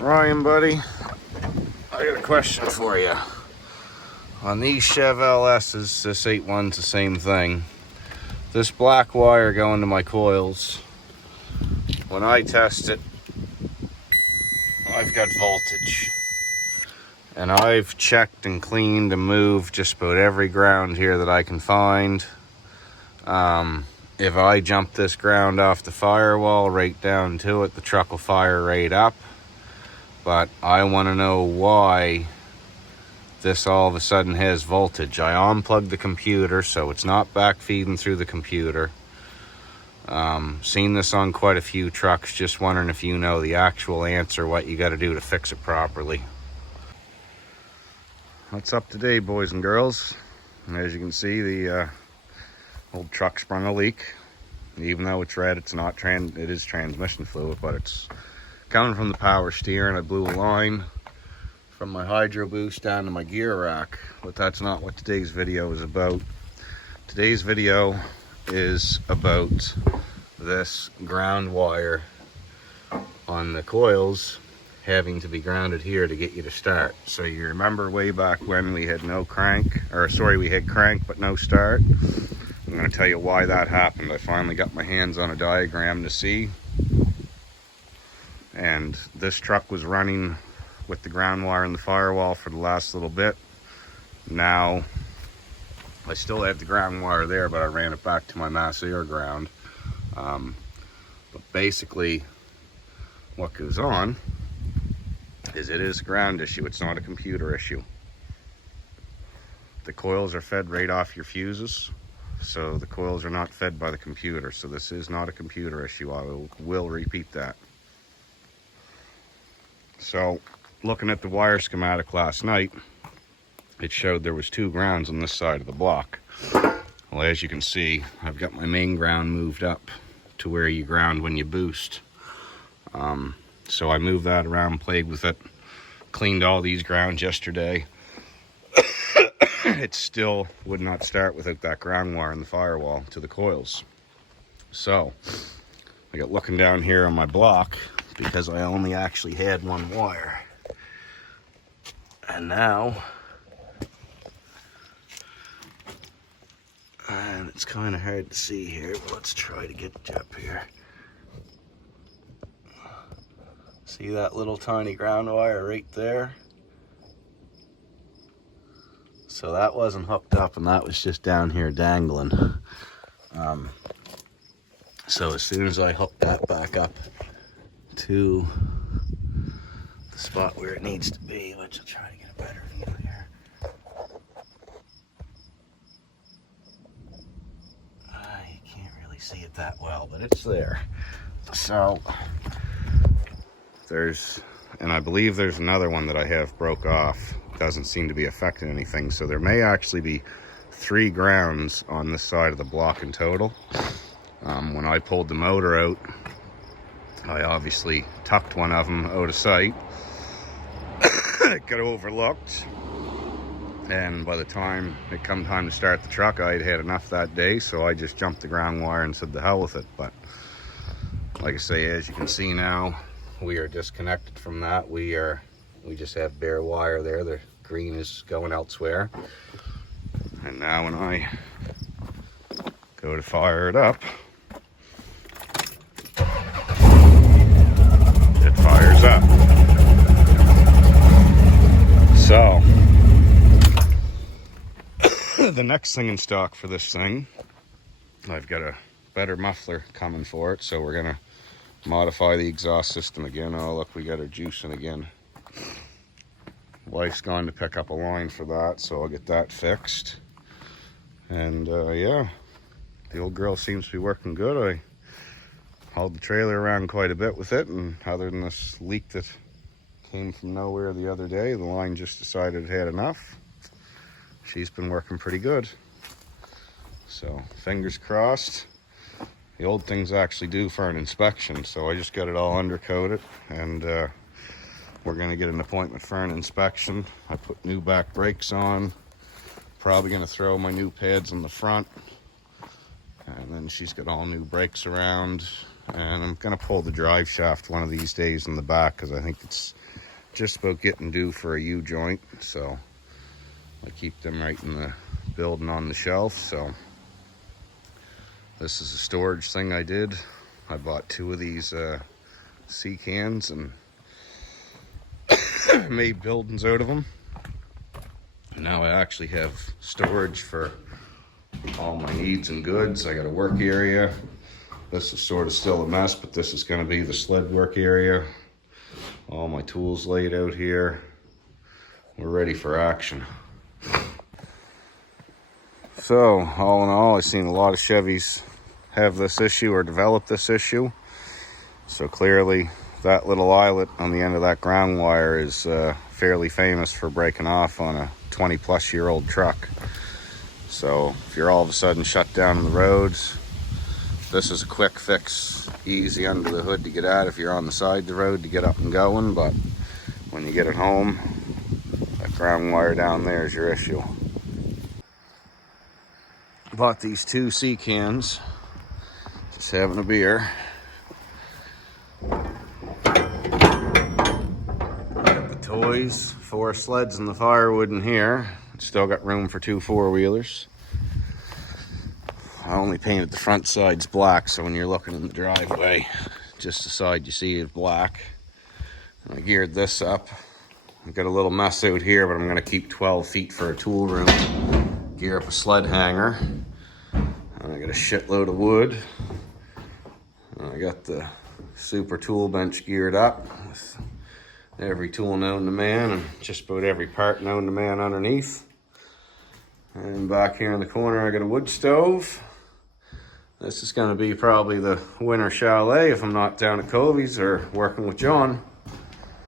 Ryan, buddy, I got a question for you. On these Chev LS's, this 8.1's the same thing. This black wire going to my coils, when I test it, I've got voltage. And I've checked and cleaned and moved just about every ground here that I can find. If I jump this ground off the firewall right down to it, the truck will fire right up. But I want to know why this all of a sudden has voltage. I unplugged the computer, so it's not back feeding through the computer. Seen this on quite a few trucks. Just wondering if you know the actual answer, what you got to do to fix it properly. What's up today, boys and girls? As you can see, the old truck sprung a leak. Even though it's red, it's not it is transmission fluid, but it's coming from the power steer, and I blew a line from my hydro boost down to my gear rack. But that's not what today's video is about. Today's video is about this ground wire on the coils having to be grounded here to get you to start. So you remember way back when we had no crank, or sorry, we had crank but no start. I'm going to tell you why that happened. I finally got my hands on a diagram to see. And this truck was running with the ground wire in the firewall for the last little bit. Now, I still have the ground wire there, but I ran it back to my mass air ground. But basically, what goes on is it is a ground issue. It's not a computer issue. The coils are fed right off your fuses, so the coils are not fed by the computer. So this is not a computer issue. I will repeat that. So, looking at the wire schematic last night, it showed there was two grounds on this side of the block. Well, as you can see, I've got my main ground moved up to where you ground when you boost. So I moved that around, played with it, cleaned all these grounds yesterday. It still would not start without that ground wire in the firewall to the coils. So I got looking down here on my block, because I only actually had one wire. And now, and it's kind of hard to see here, but let's try to get up here. See that little tiny ground wire right there? So that wasn't hooked up, and that was just down here dangling. So as soon as I hook that back up to the spot where it needs to be, which I'll try to get a better view here. You can't really see it that well, but it's there. So and I believe there's another one that I have broke off. Doesn't seem to be affecting anything. So there may actually be 3 grounds on this side of the block in total. When I pulled the motor out, I obviously tucked one of them out of sight. It got overlooked, and by the time it come time to start the truck, I'd had enough that day, so I just jumped the ground wire and said the hell with it. But like I say, as you can see now, we are disconnected from that. We just have bare wire there. The green is going elsewhere. And now when I go to fire it up, it fires up. So the next thing in stock for this thing, I've got a better muffler coming for it, so we're gonna modify the exhaust system again. Oh look, we got our juicing again. Wife's gone to pick up a line for that, so I'll get that fixed. And yeah, the old girl seems to be working good. I hauled the trailer around quite a bit with it, and other than this leak that came from nowhere the other day, the line just decided it had enough. She's been working pretty good. So fingers crossed. The old thing's actually due for an inspection, so I just got it all undercoated, and we're gonna get an appointment for an inspection. I put new back brakes on, probably gonna throw my new pads on the front, and then she's got all new brakes around, and I'm gonna pull the drive shaft one of these days in the back, because I think it's just about getting due for a U-joint, so I keep them right in the building on the shelf. So this is a storage thing I did. I bought 2 of these sea cans and made buildings out of them. Now I actually have storage for all my needs and goods. I got a work area. This is sort of still a mess, but this is going to be the sled work area. All my tools laid out here. We're ready for action. So, all in all, I've seen a lot of Chevys have this issue or develop this issue. So clearly, that little eyelet on the end of that ground wire is fairly famous for breaking off on a 20-plus-year-old truck. So if you're all of a sudden shut down on the roads, this is a quick fix, easy under the hood to get at if you're on the side of the road to get up and going. But when you get it home, that ground wire down there is your issue. Bought these 2 sea cans, just having a beer. Got the toys, 4 sleds and the firewood in here. Still got room for 2 4-wheelers. I only painted the front sides black, so when you're looking in the driveway, just the side you see is black. And I geared this up. I've got a little mess out here, but I'm going to keep 12 feet for a tool room. Gear up a sled hanger. And I got a shitload of wood. And I got the super tool bench geared up with every tool known to man and just about every part known to man underneath. And back here in the corner, I got a wood stove. This is going to be probably the winter chalet if I'm not down at Covey's or working with John.